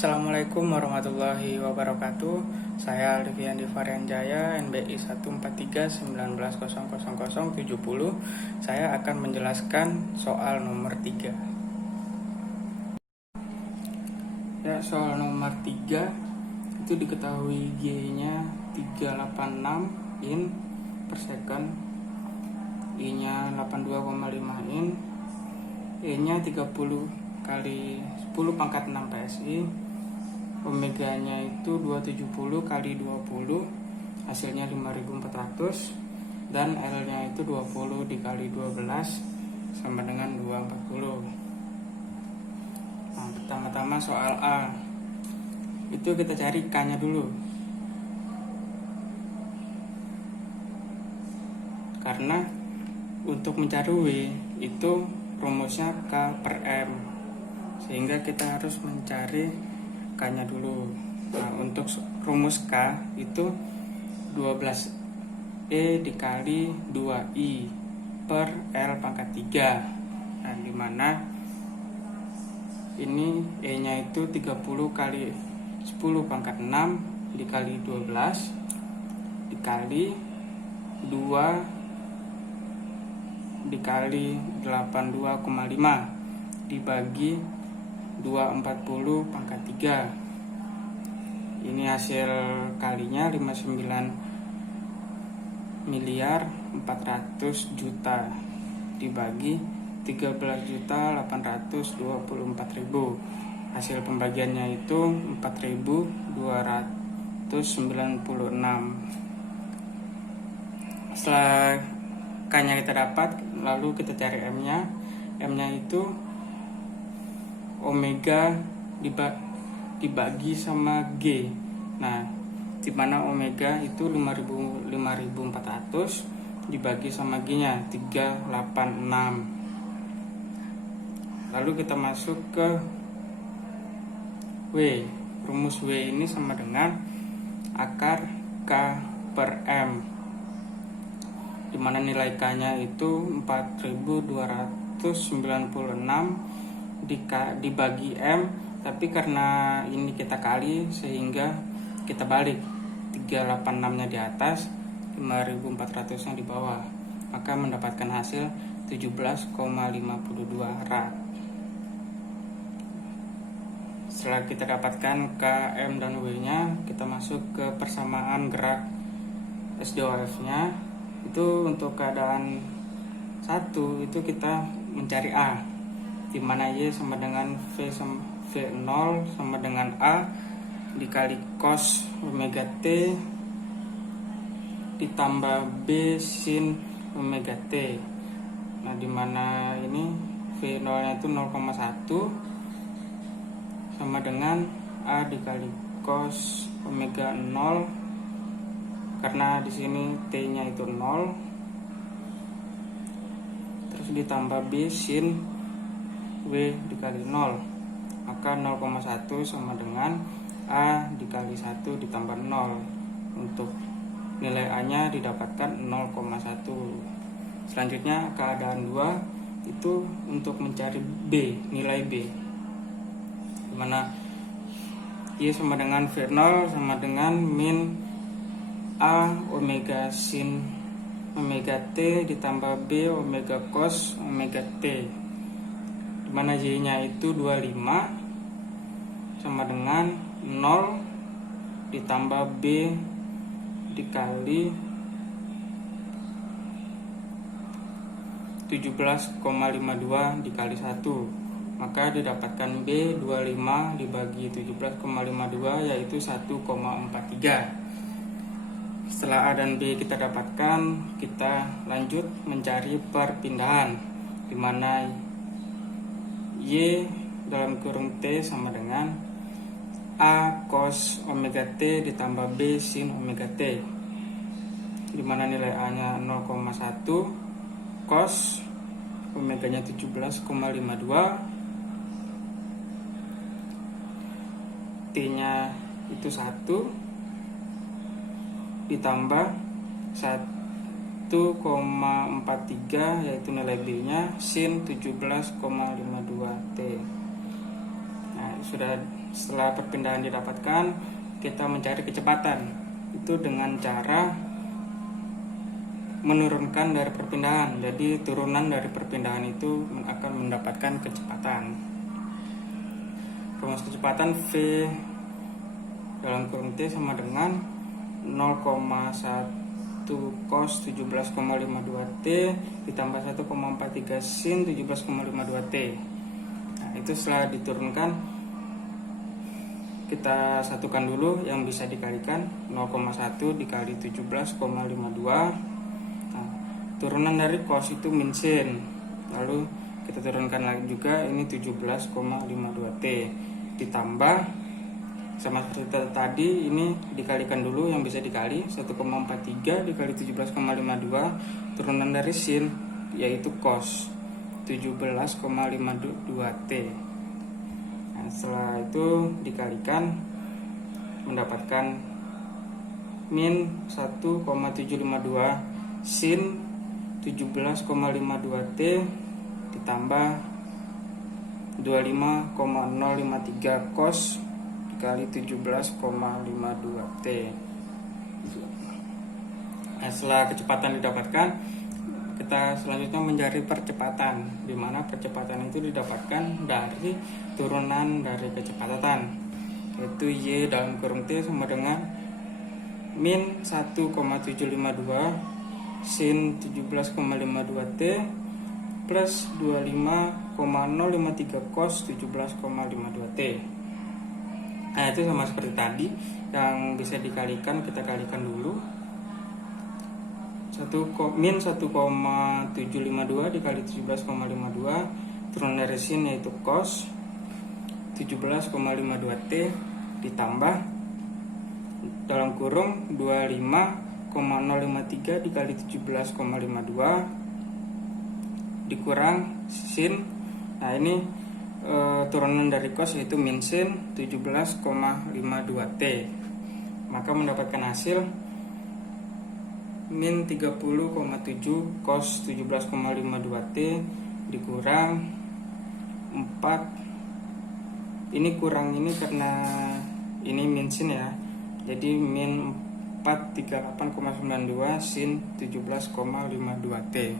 Assalamualaikum warahmatullahi wabarakatuh. Saya Alfiandi Varianjaya, NBI 14319000070. Saya akan menjelaskan soal nomor 3. Ya, soal nomor 3 itu diketahui G-nya 386 in per second, I-nya 82,5 in, E-nya 30 kali 10 pangkat 6 PSI, omeganya itu 270 kali 20, hasilnya 5400, dan L-nya itu 20 dikali 12 sama dengan 240. Nah, pertama-tama soal A itu kita cari K-nya dulu, karena untuk mencari W itu rumusnya K per M, sehingga kita harus mencari K-nya dulu. Nah, untuk rumus K itu 12E dikali 2I per L pangkat 3. Nah, dimana ini E-nya itu 30 kali 10 pangkat 6 dikali 12 dikali 2 dikali 82,5 dibagi 240 pangkat 3. Ini hasil kalinya 59.400.000.000 dibagi 13.824.000. Hasil pembagiannya itu 4.296. Setelah K-nya kita dapat, lalu kita cari M-nya. M-nya itu omega dibagi sama G. Nah, dimana omega itu 5400 dibagi sama G-nya 386. Lalu kita masuk ke W. Rumus W ini sama dengan akar K per M, dimana nilai K-nya itu 4296 dibagi M, tapi karena ini kita kali sehingga kita balik 386-nya di atas, 5400 nya di bawah, maka mendapatkan hasil 17,52 rad. Setelah kita dapatkan K, M, dan W-nya, kita masuk ke persamaan gerak SDOF-nya. Itu untuk keadaan 1 itu kita mencari A, dimana Y sama dengan V0 sama dengan A dikali cos omega T ditambah B sin omega T. Nah, dimana ini V0 nya itu 0,1 sama dengan A dikali cos omega 0, karena di sini T-nya itu 0, terus ditambah B sin W dikali 0, maka 0,1 sama dengan A dikali 1 ditambah 0. Untuk nilai A-nya didapatkan 0,1. Selanjutnya keadaan 2 itu untuk mencari B, nilai B, dimana Y sama dengan V0 sama dengan min A omega sin omega T ditambah B omega cos omega T, dimana Y-nya itu 25 sama dengan 0 ditambah B dikali 17,52 dikali 1, maka didapatkan B 25 dibagi 17,52 yaitu 1,43. Setelah A dan B kita dapatkan, kita lanjut mencari perpindahan, dimana Y dalam kurung T sama dengan A cos omega T ditambah B sin omega T, dimana nilai A nya 0,1, cos omega nya 17,52, T nya itu 1 ditambah 1,43 yaitu nilai B nya sin 17,52 T. Nah, sudah setelah perpindahan didapatkan, kita mencari kecepatan. Itu dengan cara menurunkan dari perpindahan. Jadi turunan dari perpindahan itu akan mendapatkan kecepatan. Rumus kecepatan V dalam kurung T sama dengan 0,1 cos 17,52 T ditambah 1,43 sin 17,52 T. Nah, itu setelah diturunkan, kita satukan dulu yang bisa dikalikan. 0,1 dikali 17,52. Nah, turunan dari cos itu min sin. Lalu kita turunkan lagi juga, ini 17,52 T ditambah sama seperti tadi, ini dikalikan dulu yang bisa dikali. 1,43 dikali 17,52 turunan dari sin yaitu cos 17,52 T. Nah, setelah itu dikalikan mendapatkan min 1,752 sin 17,52 T ditambah 25,053 cos dikali 17,52 T. Nah, setelah kecepatan didapatkan, kita selanjutnya mencari percepatan, di mana percepatan itu didapatkan dari turunan dari kecepatan, yaitu Y dalam kurung T sama dengan min 1,752 sin 17,52 T plus 25,053 cos 17,52 T. Nah, itu sama seperti tadi, yang bisa dikalikan kita kalikan dulu. Min 1,752 dikali 17,52 turunan dari sin yaitu cos 17,52 T ditambah dalam kurung 25,053 dikali 17,52 dikurang sin. Nah, ini turunan dari cos yaitu min sin 17,52 T. Maka mendapatkan hasil min 30,7 cos 17,52 T dikurang 4. Ini kurang ini karena ini min sin ya. Jadi min 438,92 sin 17,52 T.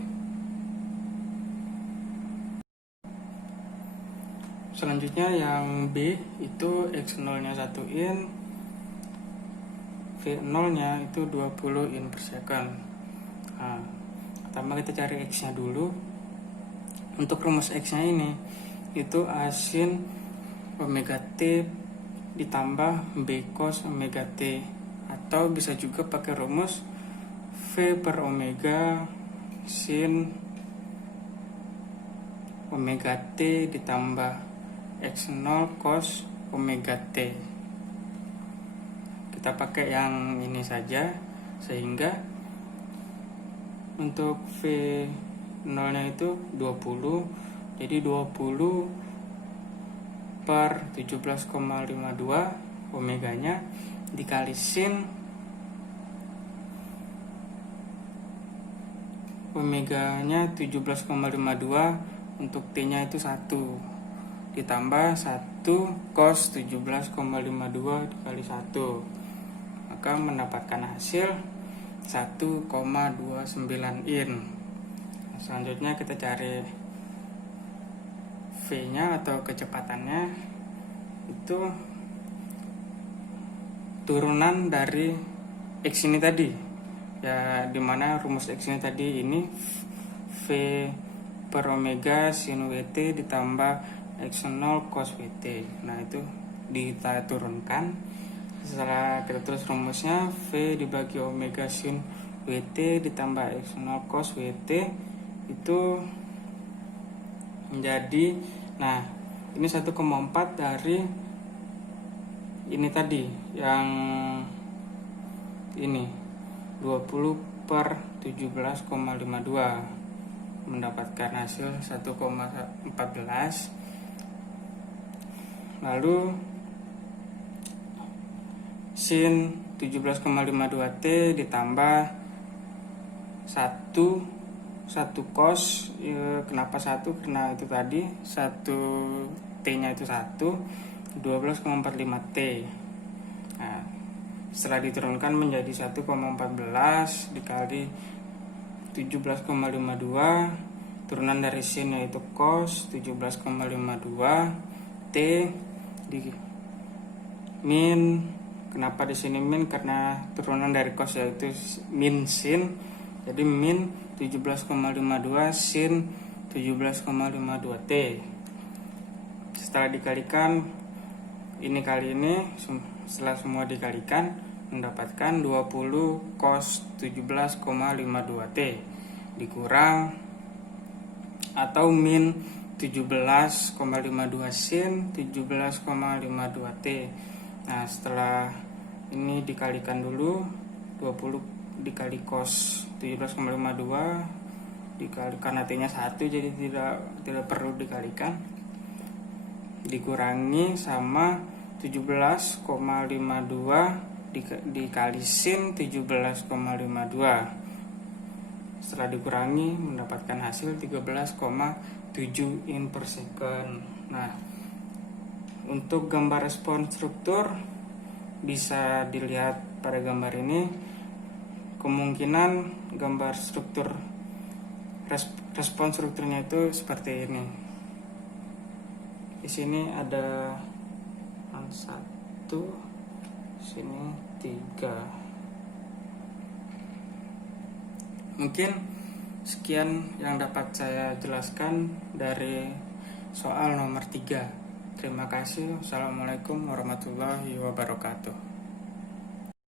Selanjutnya yang B itu X0 nya 1 in, V0 nya itu 20 in per second. Nah, pertama kita cari X nya dulu. Untuk rumus X nya ini itu A sin omega T ditambah B cos omega T, atau bisa juga pakai rumus V per omega sin omega T ditambah X0 cos omega T. Kita pakai yang ini saja, sehingga untuk V0 nya itu 20. Jadi 20 per 17,52 omega nya dikali sin omega nya 17,52, untuk T nya itu 1 ditambah 1 cos 17,52 dikali 1, maka mendapatkan hasil 1,29 in. Selanjutnya kita cari V nya atau kecepatannya, itu turunan dari X ini tadi ya, dimana rumus X ini tadi ini V per omega sin WT ditambah X0 cos WT. Nah, itu kita turunkan. Setelah kita tulis rumusnya, V dibagi omega sin WT ditambah X0 cos WT itu menjadi, nah ini 1,4 dari ini tadi yang ini 20 per 17,52 mendapatkan hasil 1,14. Lalu sin 17,52 T ditambah 1 cos ya, kenapa 1? Karena itu tadi 1 T nya itu 1 12,45 T. Nah, setelah diturunkan menjadi 1,14 dikali 17,52, turunan dari sin yaitu cos 17,52 T di min. Kenapa di sini min? Karena turunan dari cos yaitu min sin. Jadi min 17,52 sin 17,52 T. Setelah dikalikan ini kali ini, setelah semua dikalikan mendapatkan 20 cos 17,52 T dikurang atau min 17,52 sin 17,52 T. Nah, setelah ini dikalikan dulu, 20 dikali cos 17,52 dikalikan, T-nya 1 jadi tidak perlu dikalikan, dikurangi sama 17,52 dikali sin 17,52. Setelah dikurangi mendapatkan hasil 13,7 in per second. Nah, untuk gambar respon struktur bisa dilihat pada gambar ini. Kemungkinan gambar struktur respon strukturnya itu seperti ini. Di sini ada 1, sini 3. Mungkin sekian yang dapat saya jelaskan dari soal nomor 3. Terima kasih. Assalamualaikum warahmatullahi wabarakatuh.